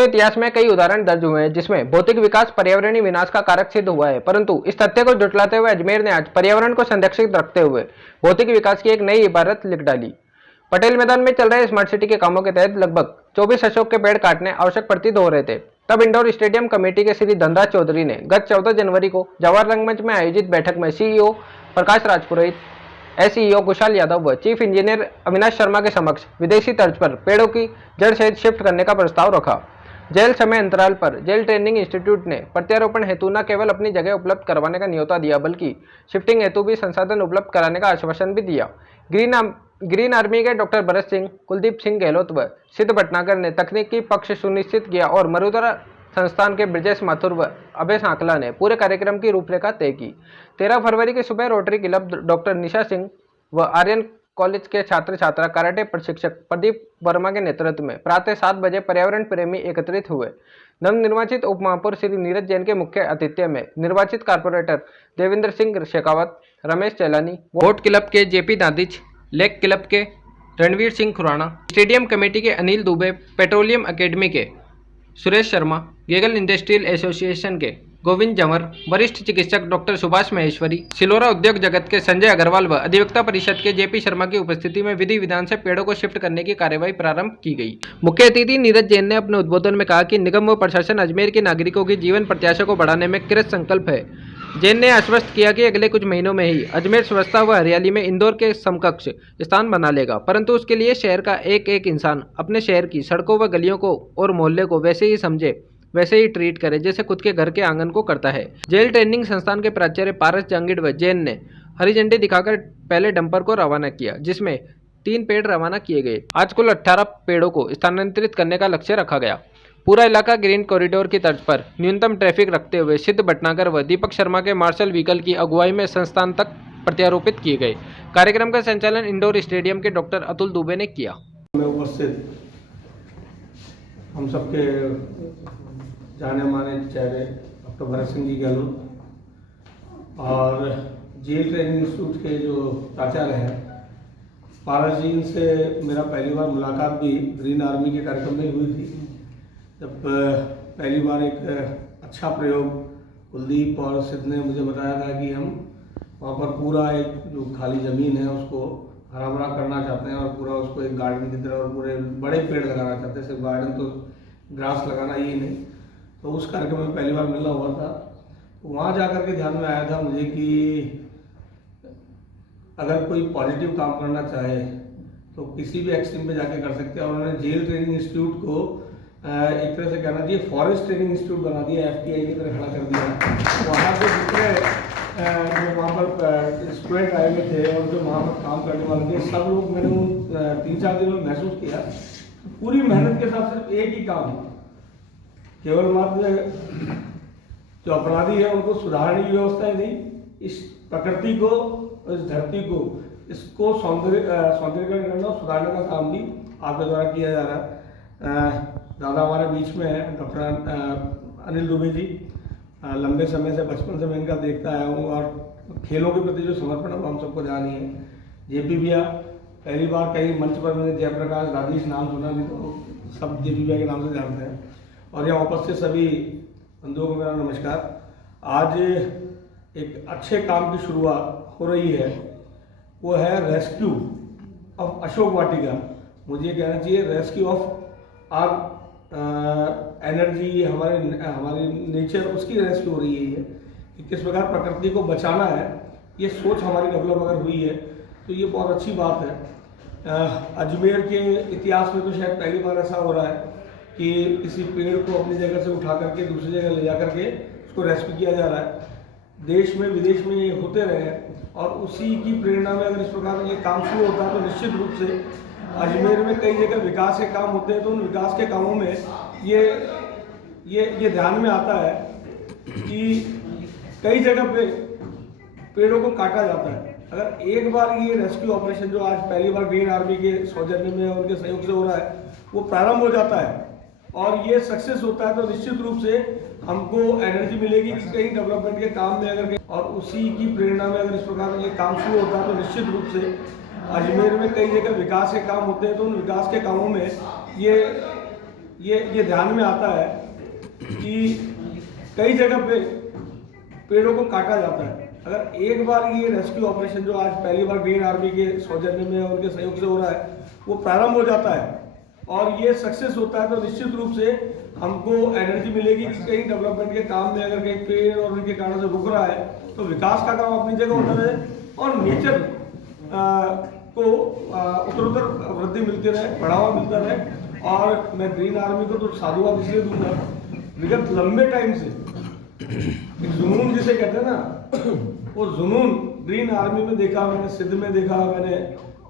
तो इतिहास में कई उदाहरण दर्ज हुए हैं जिसमें भौतिक विकास पर्यावरणीय विनाश का कारक सिद्ध हुआ है, परंतु इस तथ्य को जुटलाते हुए अजमेर ने आज पर्यावरण को संरक्षित रखते हुए भौतिक विकास की एक नई इबारत लिख डाली। पटेल मैदान में चल रहे स्मार्ट सिटी के कामों के तहत लगभग 24 अशोक के पेड़ काटने आवश्यक प्रतीत हो रहे थे। तब इंडोर स्टेडियम कमेटी के श्री धनराज चौधरी ने गत 14 जनवरी को जवाहर रंगमंच में आयोजित बैठक में सीईओ प्रकाश राजपुरोहित, एसईओ कुशाल यादव व चीफ इंजीनियर अविनाश शर्मा के समक्ष विदेशी तर्ज पर पेड़ों की जड़ सहित शिफ्ट करने का प्रस्ताव रखा। जेल समय अंतराल पर जेल ट्रेनिंग इंस्टीट्यूट ने प्रत्यारोपण हेतु न केवल अपनी जगह उपलब्ध करवाने का न्योता दिया, बल्कि शिफ्टिंग हेतु भी संसाधन उपलब्ध कराने का आश्वासन भी दिया। ग्रीन आर्मी के डॉक्टर भरत सिंह, कुलदीप सिंह गहलोत व सिद्ध भटनागर ने तकनीकी पक्ष सुनिश्चित किया और मरुधरा संस्थान के ब्रजेश माथुर व अभय सांकला ने पूरे कार्यक्रम की रूपरेखा तय की। 13 फरवरी की सुबह rotary club doctor Nisha Singh व आर्यन कॉलेज के छात्र छात्रा कराटे प्रशिक्षक प्रदीप वर्मा के नेतृत्व में प्रातः 7 बजे पर्यावरण प्रेमी एकत्रित हुए। नवनिर्वाचित उप महापौर श्री नीरज जैन के मुख्य आतिथ्य में निर्वाचित corporator Devendra Singh Shekhawat, Ramesh Chailani, boat club के जेपी दादिच, लेक क्लब के रणवीर सिंह खुराना, स्टेडियम कमेटी के अनिल दुबे, पेट्रोलियम अकेडमी के सुरेश शर्मा, गेगल इंडस्ट्रियल एसोसिएशन के गोविंद जंवर, वरिष्ठ चिकित्सक डॉक्टर सुभाष महेश्वरी, सिलोरा उद्योग जगत के संजय अग्रवाल व अधिवक्ता परिषद के जेपी शर्मा की उपस्थिति में विधि विधान से पेड़ों को शिफ्ट करने की कार्यवाही प्रारंभ की गई। मुख्य अतिथि नीरज जैन ने अपने उद्बोधन में कहा कि निगम व प्रशासन अजमेर के नागरिकों की जीवन प्रत्याशा को बढ़ाने में कृत संकल्प है। जैन ने आश्वस्त किया कि अगले कुछ महीनों में ही अजमेर स्वच्छता व हरियाली में इंदौर के समकक्ष स्थान बना लेगा, परंतु उसके लिए शहर का एक एक इंसान अपने शहर की सड़कों व गलियों को और मोहल्ले को वैसे ही समझे, वैसे ही ट्रीट करे जैसे खुद के घर के आंगन को करता है। जेल ट्रेनिंग संस्थान के प्राचार्य पारस जांगिड़ व जैन ने हरी झंडी दिखाकर पहले डंपर को रवाना किया, जिसमें 3 पेड़ रवाना किए गए। आज कुल 18 पेड़ों को स्थानांतरित करने का लक्ष्य रखा गया। पूरा इलाका ग्रीन कॉरिडोर की तर्ज पर न्यूनतम ट्रैफिक रखते हुए सिद्ध भटनागर व दीपक शर्मा के मार्शल व्हीकल की अगुवाई में संस्थान तक प्रत्यारोपित किए गए। कार्यक्रम का संचालन इंडोर स्टेडियम के डॉक्टर अतुल दुबे ने किया। उपस्थित हम सबके जाने माने चेहरे डॉक्टर भरत सिंह जी गहलोत और जेल ट्रेनिंग इंस्टीट्यूट के जो प्राचार्य हैं पारस जी से मेरा पहली बार मुलाकात भी ग्रीन आर्मी के कार्यक्रम में हुई थी, जब पहली बार एक अच्छा प्रयोग कुलदीप और सिद्ध ने मुझे बताया था कि हम वहाँ पर पूरा एक जो खाली ज़मीन है उसको हरा भरा करना चाहते हैं और पूरा उसको एक गार्डन की तरह और पूरे बड़े पेड़ लगाना चाहते हैं। सिर्फ गार्डन तो ग्रास लगाना ही नहीं। तो उस कार्यक्रम में पहली बार मिलना हुआ था, तो वहाँ जाकर के ध्यान में आया था मुझे कि अगर कोई पॉजिटिव काम करना चाहे तो किसी भी एक्सट्रीम पे जाके कर सकते हैं। और उन्होंने जेल ट्रेनिंग इंस्टीट्यूट को एक तरह से कहना चाहिए फॉरेस्ट ट्रेनिंग इंस्टीट्यूट बना दिया, FTI की तरह खड़ा कर दिया। वहाँ पे दूसरे जो वहाँ पर स्टूडेंट आए हुए थे और जो वहाँ पर काम करने वाले थे, सब लोग मैंने उन 3-4 दिनों में महसूस किया पूरी मेहनत के साथ सिर्फ एक ही काम, केवल मात्र जो अपराधी है उनको सुधारने की व्यवस्था ही नहीं, इस प्रकृति को, इस धरती को, इसको सौंदर्यीकरण करना और सुधारने का काम भी आपके द्वारा किया जा रहा है। दादा हमारे बीच में है डॉक्टर अनिल दुबे जी, लंबे समय से बचपन से मैं इनका देखता आया हूँ और खेलों के प्रति जो समर्पण है वो हम सबको जान ही है। जेपी भैया, पहली बार कहीं मंच पर मैंने जयप्रकाश दादीश नाम सुना, नहीं तो सब जेपी भैया के नाम से जानते हैं। और यहाँ उपस्थित सभी बंधुओं को मेरा नमस्कार। आज एक अच्छे काम की शुरुआत हो रही है, वो है रेस्क्यू ऑफ अशोक वाटिका। मुझे कहना चाहिए रेस्क्यू ऑफ आर एनर्जी, हमारी नेचर, उसकी रेस्क्यू हो रही है कि किस प्रकार प्रकृति को बचाना है। ये सोच हमारी डेवलप अगर हुई है तो ये बहुत अच्छी बात है। अजमेर के इतिहास में तो शायद पहली बार ऐसा हो रहा है कि किसी पेड़ को अपनी जगह से उठा करके दूसरी जगह ले जा करके उसको रेस्क्यू किया जा रहा है। देश में विदेश में ये होते रहे हैं और उसी की प्रेरणा में अगर इस प्रकार ये काम शुरू होता है तो निश्चित रूप से अजमेर में कई जगह विकास के काम होते हैं। तो उन विकास के कामों में ये ध्यान में आता है कि कई जगह पे पेड़ों को काटा जाता है। अगर एक बार ये रेस्क्यू ऑपरेशन जो आज पहली बार ग्रीन आर्मी के सौजन्य में उनके सहयोग से हो रहा है वो प्रारंभ हो जाता है और ये सक्सेस होता है तो निश्चित रूप से हमको एनर्जी मिलेगी कि कई डेवलपमेंट के काम में अगर, और उसी की प्रेरणा में अगर इस प्रकार ये काम शुरू होता है तो निश्चित रूप से अजमेर में कई जगह विकास के काम होते हैं। तो उन विकास के कामों में ये ध्यान में आता है कि कई जगह पे पेड़ों को काटा जाता है। अगर एक बार ये रेस्क्यू ऑपरेशन जो आज पहली बार ग्रीन आर्मी के सौजन्य में उनके सहयोग से हो रहा है वो प्रारंभ हो जाता है और ये सक्सेस होता है तो निश्चित रूप से हमको एनर्जी मिलेगी कि कहीं डेवलपमेंट के काम में अगर कहीं पेड़ और उनके कारण से रुक रहा है तो विकास का काम अपनी जगह होता रहे और नेचर को उत्तरोत्तर वृद्धि मिलती रहे, बढ़ावा मिलता रहे। और मैं ग्रीन आर्मी को तो साधुवाद इसलिए दूंगा, विगत लंबे टाइम से एक जुनून जिसे कहते हैं ना, वो जुनून ग्रीन आर्मी में देखा मैंने, सिद्ध में देखा मैंने,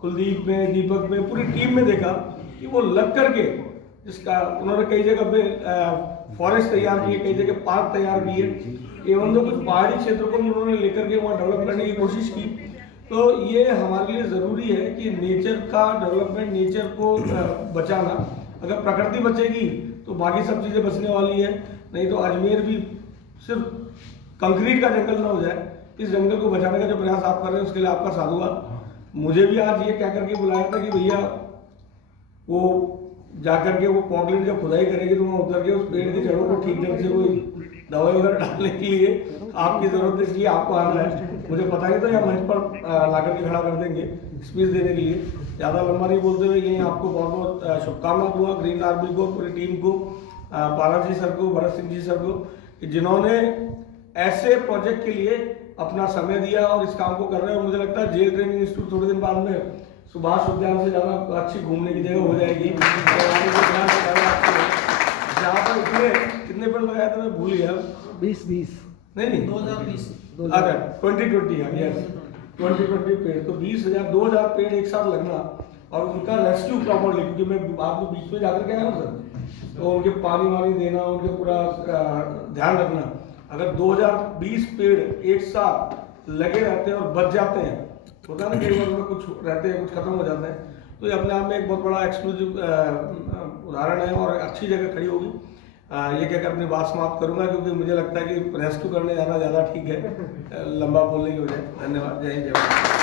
कुलदीप में, दीपक में, पूरी टीम में देखा कि वो लग करके जिसका उन्होंने कई जगह पे फॉरेस्ट तैयार किए, कई जगह पार्क तैयार किए, एवं तो कुछ पहाड़ी क्षेत्रों को भी उन्होंने लेकर के वहाँ डेवलप करने की कोशिश की। तो ये हमारे लिए ज़रूरी है कि नेचर का डेवलपमेंट, नेचर को बचाना। अगर प्रकृति बचेगी तो बाकी सब चीज़ें बचने वाली है, नहीं तो अजमेर भी सिर्फ कंक्रीट का जंगल ना हो जाए। इस जंगल को बचाने का जो प्रयास आप कर रहे हैं उसके लिए आपका साधुवाद। मुझे भी आज ये कह करके बुलाया था कि भैया वो जाकर के वो पॉकलेट जब खुदाई करेगी तो वहाँ उतर के उस पेड़ की जड़ों को ठीक ढंग से कोई दवाई वगैरह डालने के लिए आपकी जरूरत है, इसलिए आपको आना है। मुझे पता नहीं था या मंच पर ला करके खड़ा कर देंगे स्पीच देने के लिए। ज़्यादा लंबा नहीं बोलते हुए यही आपको बहुत बहुत शुभकामनाएं दूंगा, ग्रीन आर्मी को, पूरी टीम को, पारस जी सर को, भरत सिंह जी सर को, जिन्होंने ऐसे प्रोजेक्ट के लिए अपना समय दिया और इस काम को कर रहे हैं। और मुझे लगता है जेल ट्रेनिंग इंस्टीट्यूट थोड़े दिन बाद में सुभाष उद्यान से ज़्यादा अच्छी घूमने की जगह हो जाएगी। जहाँ पर कितने पेड़ लगाए थे मैं भूल गया, 20 नहीं 2020 अच्छा 2020 यस 2020 पेड़, तो 20,000 पेड़ एक साथ लगना और उनका रेस्क्यू प्रॉपरली, क्योंकि मैं आपको बीच में जाकर के आया हूँ सर, तो उनके पानी वानी देना, उनके पूरा ध्यान रखना। अगर 2020 पेड़ एक साथ लगे रहते हैं और बच जाते हैं, होता है ना कई बार उनमें कुछ रहते हैं, कुछ खत्म हो जाते हैं, तो ये अपने आप में एक बहुत बड़ा एक्सक्लूसिव उदाहरण है और अच्छी जगह खड़ी होगी। ये कहकर अपनी बात समाप्त करूंगा, क्योंकि मुझे लगता है कि रेस्क्यू करने जाना ज़्यादा ठीक है लंबा बोलने की वजह। धन्यवाद, जय हिंद, जय भारत।